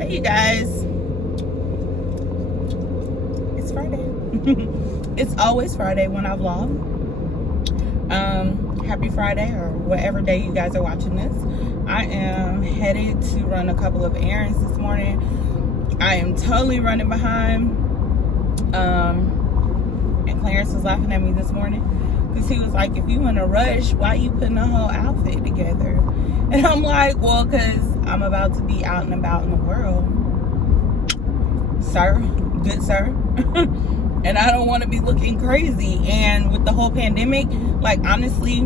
Hey you guys, it's Friday. It's always Friday when I vlog. Happy Friday, or whatever day you guys are watching this. I am headed to run a couple of errands this morning. I am totally running behind. And Clarence was laughing at me this morning because he was like, if you in a rush, why you putting a whole outfit together? And I'm like, well, because I'm about to be out and about in the world, sir, good sir. And I don't want to be looking crazy. And with the whole pandemic, like, honestly,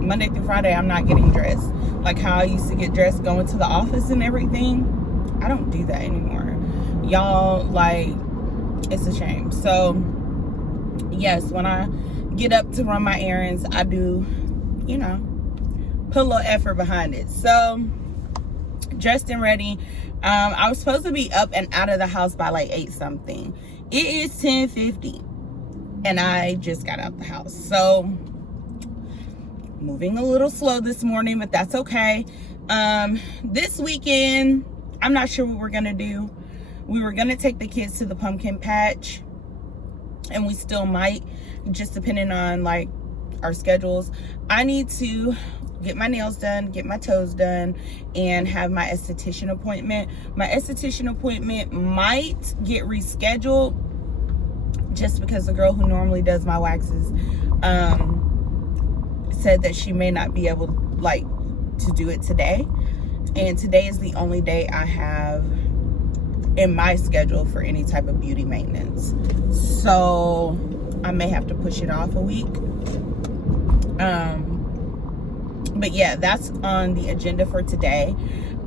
Monday through Friday, I'm not getting dressed. Like how I used to get dressed going to the office and everything. I don't do that anymore. Y'all, like, it's a shame. So, yes, when I get up to run my errands, I do, you know, put a little effort behind it. So, dressed and ready. I was supposed to be up and out of the house by like 8 something. It is 10:50 and I just got out the house. So, moving a little slow this morning, but that's okay. This weekend, I'm not sure what we're gonna do. We were gonna take the kids to the pumpkin patch, and we still might, just depending on like our schedules. I need to get my nails done, get my toes done, and have my esthetician appointment. My esthetician appointment might get rescheduled just because the girl who normally does my waxes said that she may not be able to do it today. And today is the only day I have in my schedule for any type of beauty maintenance. So I may have to push it off a week. But yeah, that's on the agenda for today.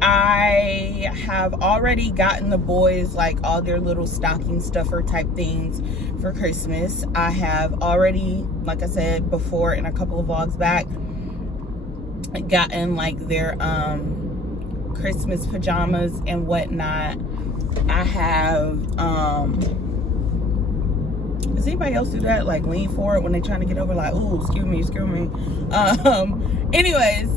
I have already gotten the boys like all their little stocking stuffer type things for Christmas. I have already, like I said before in a couple of vlogs back, gotten like their Christmas pajamas and whatnot. I have does anybody else do that? Like lean forward when they're trying to get over, like, ooh, excuse me. Anyways,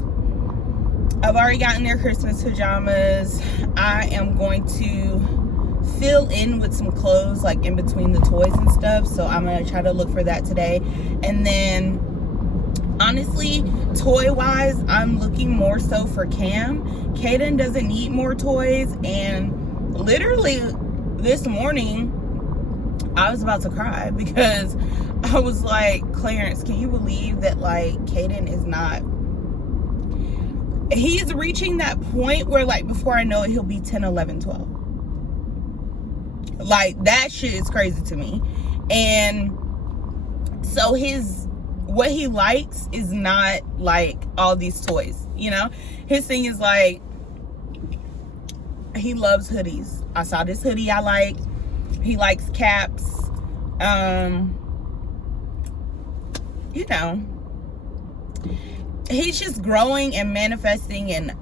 I've already gotten their Christmas pajamas. I am going to fill in with some clothes like in between the toys and stuff. So I'm gonna try to look for that today. And then honestly, toy wise, I'm looking more so for Cam. Kaden doesn't need more toys, and literally this morning I was about to cry because I was like, Clarence, can you believe that like Kaden is not, he's reaching that point where like before I know it, he'll be 10, 11, 12. Like that shit is crazy to me. And so what he likes is not like all these toys, you know? His thing is like, he loves hoodies. I saw this hoodie I like. He likes caps. You know, he's just growing and manifesting and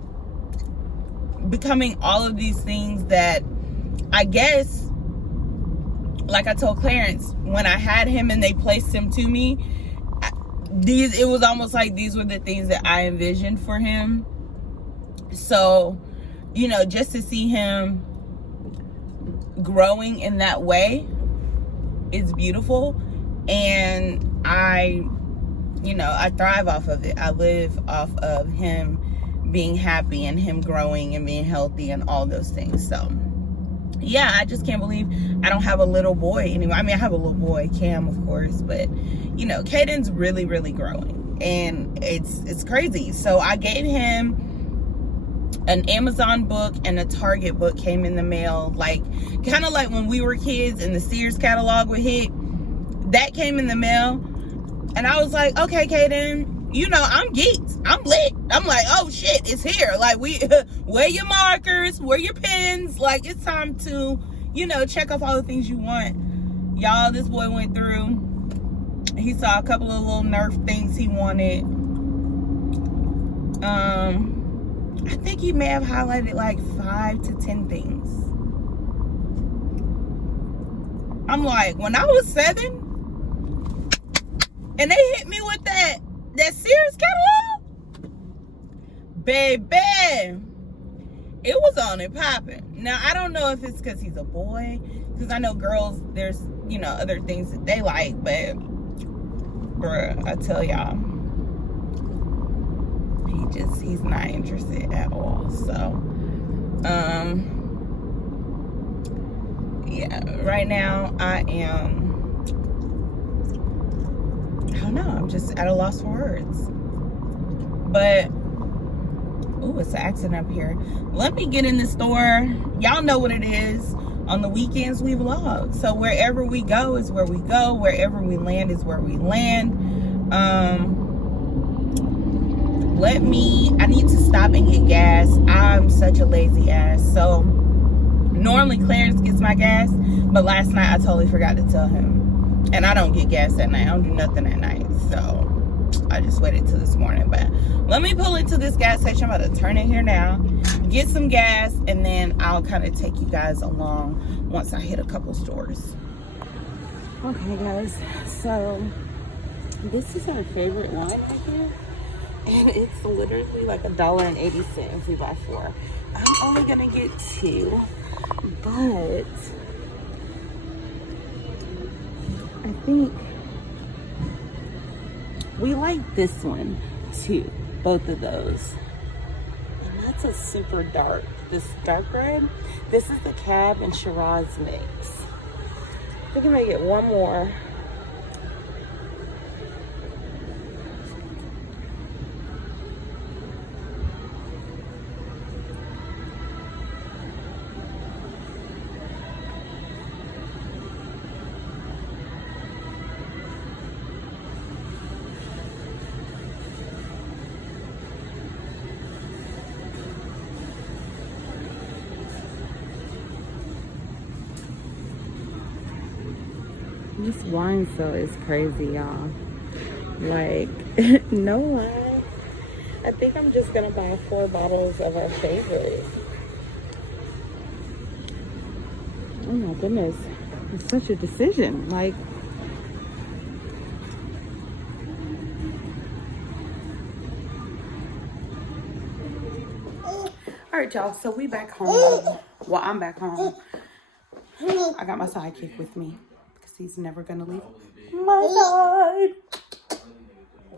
becoming all of these things that I guess, like I told Clarence, when I had him and they placed him to me, it was almost like these were the things that I envisioned for him. So, you know, just to see him growing in that way is beautiful. And I thrive off of it. I live off of him being happy and him growing and being healthy and all those things. So yeah, I just can't believe I don't have a little boy anymore. I mean, I have a little boy, Cam, of course, but you know, Caden's really, really growing, and it's crazy. So I gave him an Amazon book and a Target book came in the mail, like kind of like when we were kids and the Sears catalog would hit. That came in the mail, and I was like, okay, Kaden, you know, I'm geeked, I'm lit. I'm like, oh shit, it's here. Like, wear your markers, wear your pens. Like, it's time to, you know, check off all the things you want. Y'all, this boy went through, he saw a couple of little Nerf things he wanted. I think he may have highlighted like 5 to 10 things. I'm like, when I was 7 and they hit me with that Sears catalog, baby, It was on and popping. Now, I don't know if it's because he's a boy, because I know girls, there's, you know, other things that they like, but, bruh, I tell y'all, he's not interested at all. So, yeah, right now, I don't know, I'm just at a loss for words. But, ooh, it's an accident up here. Let me get in the store. Y'all know what it is. On the weekends, we vlog. So wherever we go is where we go. Wherever we land is where we land. I need to stop and get gas. I'm such a lazy ass. So normally Clarence gets my gas, but last night I totally forgot to tell him. And I don't get gas at night. I don't do nothing at night. So I just waited till this morning. But let me pull into this gas station. I'm about to turn in here now, get some gas, and then I'll kind of take you guys along once I hit a couple stores. Okay, guys. So this is our favorite wine right here. And it's literally like $1.80 if we buy 4. I'm only gonna get 2, but I think we like this one too, both of those. And that's a super dark, this dark red. This is the Cab and Shiraz mix. I think I may get one more. This wine sale is crazy, y'all. Like, no lie. I think I'm just gonna buy 4 bottles of our favorite. Oh my goodness. It's such a decision. Like, all right, y'all. So we back home. Well, I'm back home. I got my sidekick with me. He's never gonna leave my side.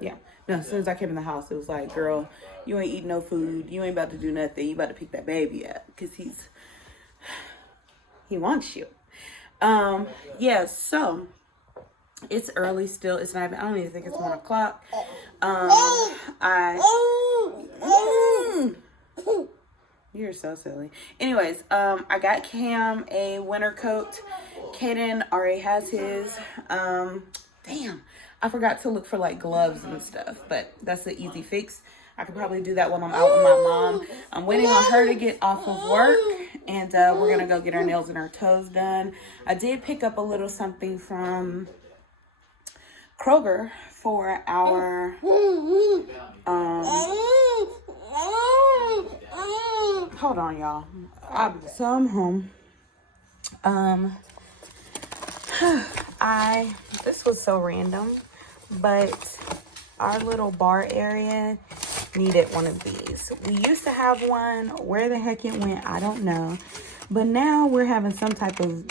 Yeah. No, as soon as I came in the house, it was like, girl, you ain't eating no food. You ain't about to do nothing. You about to pick that baby up because he wants you. Yeah. So it's early still. It's not even. I don't even think it's 1 o'clock. You're so silly. Anyways, I got Cam a winter coat. Kaden already has his. Damn, I forgot to look for like gloves and stuff, but that's an easy fix. I could probably do that when I'm out with my mom. I'm waiting on her to get off of work, and we're gonna go get our nails and our toes done. I did pick up a little something from Kroger for our hold on, y'all. So I'm home. This was so random, but our little bar area needed one of these. We used to have one. Where the heck it went, I don't know. But now we're having some type of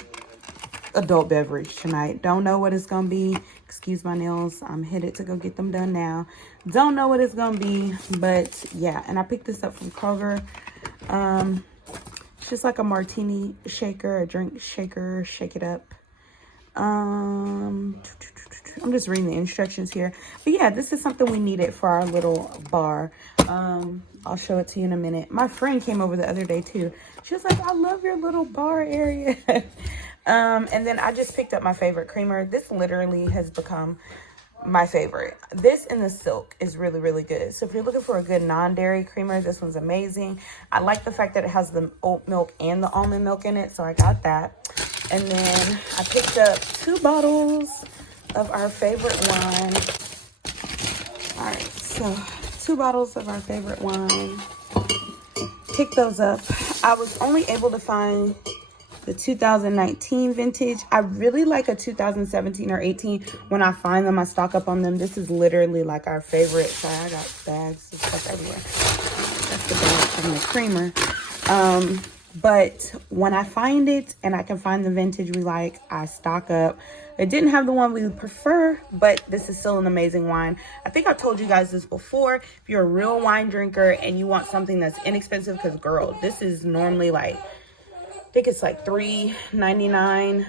adult beverage tonight. Don't know what it's gonna be. Excuse my nails. I'm headed to go get them done now. Don't know what it's gonna be, but yeah. And I picked this up from Kroger. It's just like a martini shaker, a drink shaker. Shake it up. I'm just reading the instructions here, but yeah, this is something we needed for our little bar. I'll show it to you in a minute. My friend came over the other day too. She was like, I love your little bar area. And then I just picked up my favorite creamer. This literally has become my favorite. This in the silk is really, really good. So if you're looking for a good non-dairy creamer, this one's amazing. I like the fact that it has the oat milk and the almond milk in it, so I got that. And then I picked up 2 bottles of our favorite wine. All right, so 2 bottles of our favorite wine. Pick those up. I was only able to find the 2019 vintage. I really like a 2017 or 18. When I find them, I stock up on them. This is literally like our favorite. Sorry, I got bags of stuff everywhere. That's the bag from the creamer. But when I find it and I can find the vintage we like, I stock up. It didn't have the one we prefer, but this is still an amazing wine. I think I've told you guys this before. If you're a real wine drinker and you want something that's inexpensive, because girl, this is normally like, I think it's like $3.99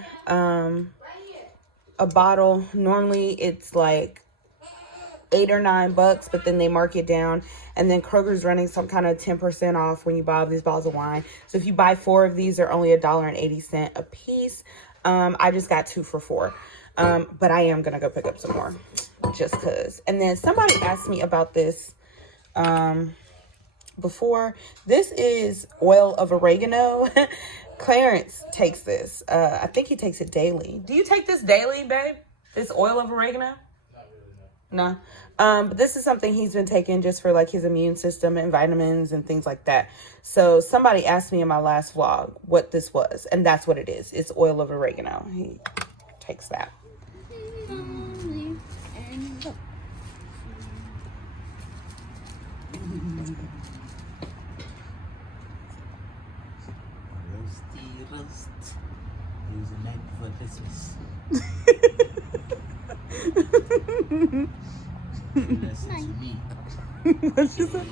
a bottle. Normally it's like $8 or $9, but then they mark it down. And then Kroger's running some kind of 10% off when you buy all these bottles of wine. So if you buy 4 of these, they're only $1.80 a piece. I just got 2 for $4. But I am gonna go pick up some more just cause. And then somebody asked me about this before. This is oil of oregano. Clarence takes this. I think he takes it daily. Do you take this daily, babe? This oil of oregano? No. But this is something he's been taking just for like his immune system and vitamins and things like that. So somebody asked me in my last vlog what this was, and that's what it is. It's oil of oregano. He takes that. What she said?